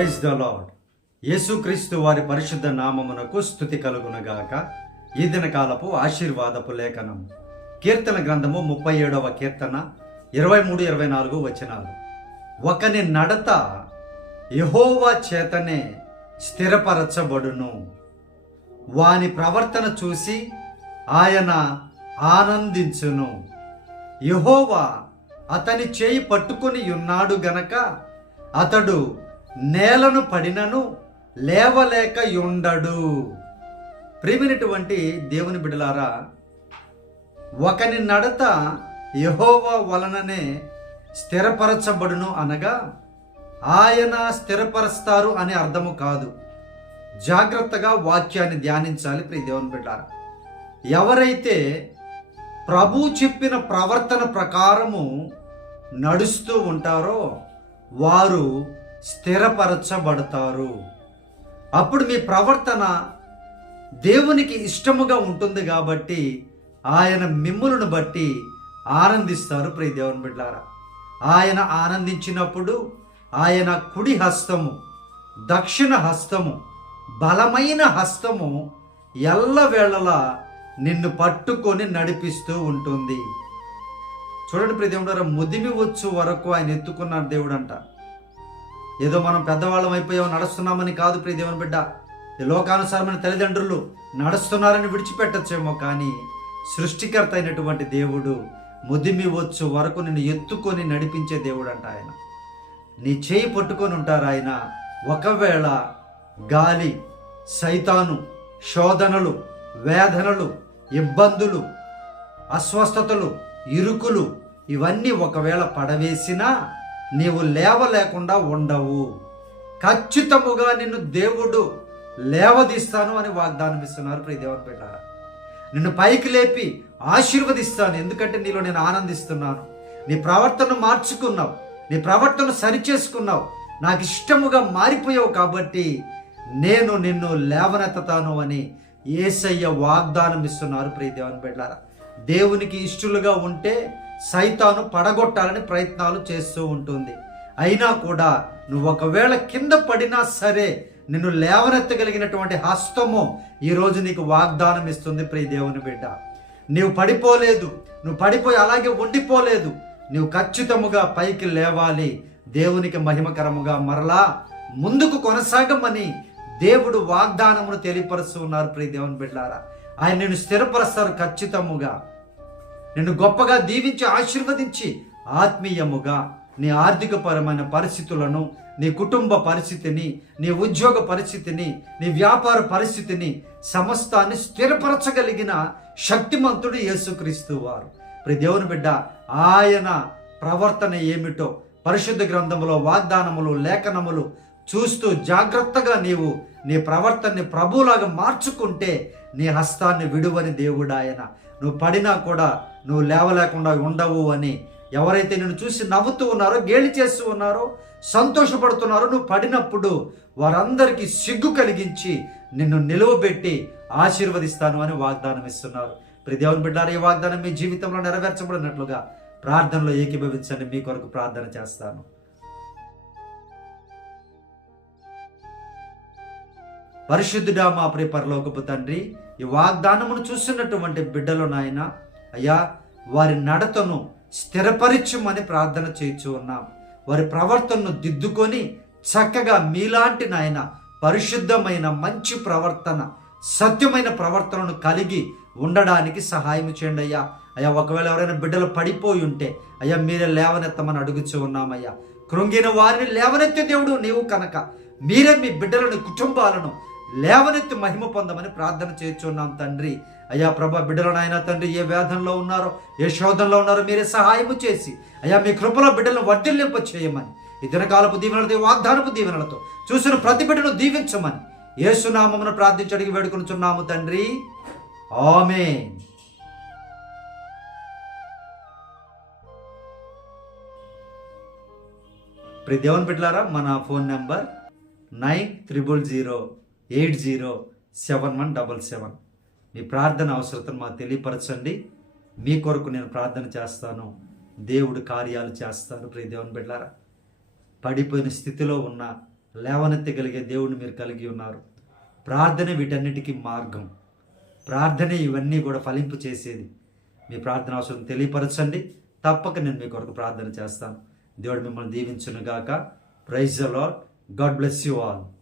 Praise the lord. యేసుక్రీస్తు వారి పరిశుద్ధ నామమునకు స్తుతి కలుగునగాక. ఈ దినకాలపు ఆశీర్వాదపు లేఖనం కీర్తన గ్రంథము 37వ కీర్తన 23-24 వచనాలు. ఒకని నడత యెహోవా చేతనే స్థిరపరచబడును, వాని ప్రవర్తన చూసి ఆయన ఆనందించును. యెహోవా అతని చేయి పట్టుకొని ఉన్నాడు గనక అతడు నేలను పడినను లేవలేక ఉండడు. ప్రియమైనటువంటి దేవుని బిడ్డలారా, ఒకని నడత యెహోవా వలననే స్థిరపరచబడును అనగా ఆయన స్థిరపరుస్తారు అనే అర్థము కాదు. జాగ్రత్తగా వాక్యాన్ని ధ్యానించాలి ప్రియ దేవుని బిడ్డలారా. ఎవరైతే ప్రభు చెప్పిన ప్రవర్తన ప్రకారము నడుస్తూ ఉంటారో వారు స్థిరపరచబడతారు. అప్పుడు మీ ప్రవర్తన దేవునికి ఇష్టముగా ఉంటుంది కాబట్టి ఆయన మిమ్ములను బట్టి ఆనందిస్తారు ప్రియ దేవుని బిడ్డలారా. ఆయన ఆనందించినప్పుడు ఆయన కుడి హస్తము, దక్షిణ హస్తము, బలమైన హస్తము ఎల్లవేళలా నిన్ను పట్టుకొని నడిపిస్తూ ఉంటుంది. చూడండి ప్రియ దేవుని బిడ్డలారా, ముదిమి వచ్చు వరకు ఆయన ఎత్తుకున్నాడు దేవుడు అంట. ఏదో మనం పెద్దవాళ్ళం అయిపోయాం నడుస్తున్నామని కాదు ప్రియ దేవుని బిడ్డ. ఈ లోకానుసారమైన తల్లిదండ్రులు నడుస్తున్నారని విడిచిపెట్టచ్చేమో, కానీ సృష్టికర్త అయినటువంటి దేవుడు ముదిమి వచ్చు వరకు నిన్ను ఎత్తుకొని నడిపించే దేవుడు అంట. ఆయన నీ చేయి పట్టుకొని ఉంటారు ఆయన. ఒకవేళ గాలి, సైతాను, శోధనలు, వేదనలు, ఇబ్బందులు, అస్వస్థతలు, ఇరుకులు ఇవన్నీ ఒకవేళ పడవేసినా నీవు లేవలేకుండా ఉండవు. ఖచ్చితముగా నిన్ను దేవుడు లేవదీస్తాను అని వాగ్దానం ఇస్తున్నారు ప్రియ దేవుని బిడ్డలారా. నిన్ను పైకి లేపి ఆశీర్వదిస్తాను, ఎందుకంటే నీలో నేను ఆనందిస్తున్నాను. నీ ప్రవర్తన మార్చుకున్నావు, నీ ప్రవర్తన సరిచేసుకున్నావు, నాకు ఇష్టముగా మారిపోయావు కాబట్టి నేను నిన్ను లేవనెత్తుతాను అని యేసయ్య వాగ్దానం ఇస్తున్నారు ప్రియ దేవుని బిడ్డలారా. దేవునికి ఇష్టలుగా ఉంటే సైతాను పడగొట్టాలని ప్రయత్నాలు చేస్తూ ఉంటుంది. అయినా కూడా నువ్వు ఒకవేళ కింద పడినా సరే నిన్ను లేవనెత్తగలిగినటువంటి హస్తము ఈరోజు నీకు వాగ్దానం ఇస్తుంది ప్రియ దేవుని బిడ్డ. నీవు పడిపోలేదు, నువ్వు పడిపోయి అలాగే ఉండిపోలేదు. నువ్వు ఖచ్చితముగా పైకి లేవాలి, దేవునికి మహిమకరముగా మరలా ముందుకు కొనసాగమని దేవుడు వాగ్దానమును తెలియపరుస్తూ ఉన్నారు ప్రియ దేవుని బిడ్డలారా. ఆయన నిన్ను స్థిరపరుస్తారు ఖచ్చితముగా. నిన్ను గొప్పగా దీవించి ఆశీర్వదించి ఆత్మీయముగా నీ ఆర్థికపరమైన పరిస్థితులను, నీ కుటుంబ పరిస్థితిని, నీ ఉద్యోగ పరిస్థితిని, నీ వ్యాపార పరిస్థితిని సమస్తాన్ని స్థిరపరచగలిగిన శక్తిమంతుడు యేసుక్రీస్తు వారు. ప్రియ దేవుని బిడ్డ, ఆయన ప్రవర్తన ఏమిటో పరిశుద్ధ గ్రంథములో వాగ్దానములు, లేఖనములు చూస్తూ జాగ్రత్తగా నీవు నీ ప్రవర్తనని ప్రభువులాగా మార్చుకుంటే నీ హస్తాన్ని విడువని దేవుడు ఆయన. నువ్వు పడినా కూడా నువ్వు లేవలేకుండా ఉండవు అని ఎవరైతే నిన్ను చూసి నవ్వుతూ ఉన్నారో, గేలి చేస్తూ ఉన్నారో, సంతోషపడుతున్నారో, నువ్వు పడినప్పుడు వారందరికీ సిగ్గు కలిగించి నిన్ను నిలువబెట్టి ఆశీర్వదిస్తాను అని వాగ్దానం ఇస్తున్నారు. ప్రియ దేవుని బిడ్డలారా, ఈ వాగ్దానం మీ జీవితంలో నెరవేర్చబడినట్లుగా ప్రార్థనలో ఏకీభవించండి. మీ కొరకు ప్రార్థన చేస్తాను. పరిశుద్ధుడా మా ప్రియ పరలోకపు తండ్రి, ఈ వాగ్దానమును చూస్తున్నటువంటి బిడ్డలు నాయన అయ్యా, వారి నడతను స్థిరపరిచమని ప్రార్థన చేయించు ఉన్నాం. వారి ప్రవర్తనను దిద్దుకొని చక్కగా మీలాంటి నాయన పరిశుద్ధమైన మంచి ప్రవర్తన, సత్యమైన ప్రవర్తనను కలిగి ఉండడానికి సహాయం చేయండి అయ్యా. అయ్యా, ఒకవేళ ఎవరైనా బిడ్డలు పడిపోయి ఉంటే అయ్యా మీరే లేవనెత్తమని అడుగుచూ ఉన్నామయ్యా. కృంగిన వారిని లేవనెత్తే దేవుడు నీవు కనుక మీరే మీ బిడ్డలను, కుటుంబాలను లేవనెత్తి మహిమ పొందమని ప్రార్థన చేస్తున్నాం తండ్రి. అయ్యా ప్రభా, బిడ్డలను ఆయన తండ్రి ఏ వేదనలో ఉన్నారో, ఏ శోధనలో ఉన్నారో మీరే సహాయము చేసి అయ్యా మీ కృపలో బిడ్డలను వర్ధిల్లింప చేయమని, ఈ దినకాలపు దీవెనలతో, వాగ్దానపు దీవెనలతో చూసిన ప్రతి బిడ్డను దీవించమని యేసునామమున ప్రార్థించి అడిగి వేడుకొనుచున్నాము తండ్రి. ఆమేన్. ప్రియ దేవుని బిడ్డలారా, మన ఫోన్ నెంబర్ 9000807177. మీ ప్రార్థన అవసరతను మాకు తెలియపరచండి. మీ కొరకు నేను ప్రార్థన చేస్తాను. దేవుడు కార్యాలు చేస్తాను. ప్రియ దేవుని బిడ్డలారా, పడిపోయిన స్థితిలో ఉన్న లేవనెత్తగలిగే దేవుడిని మీరు కలిగి ఉన్నారు. ప్రార్థన వీటన్నిటికీ మార్గం. ప్రార్థనే ఇవన్నీ కూడా ఫలింపు చేసేది. మీ ప్రార్థన అవసరం తెలియపరచండి, తప్పక నేను మీ కొరకు ప్రార్థన చేస్తాను. దేవుడు మిమ్మల్ని దీవించును గాక. Praise the Lord. God bless you all.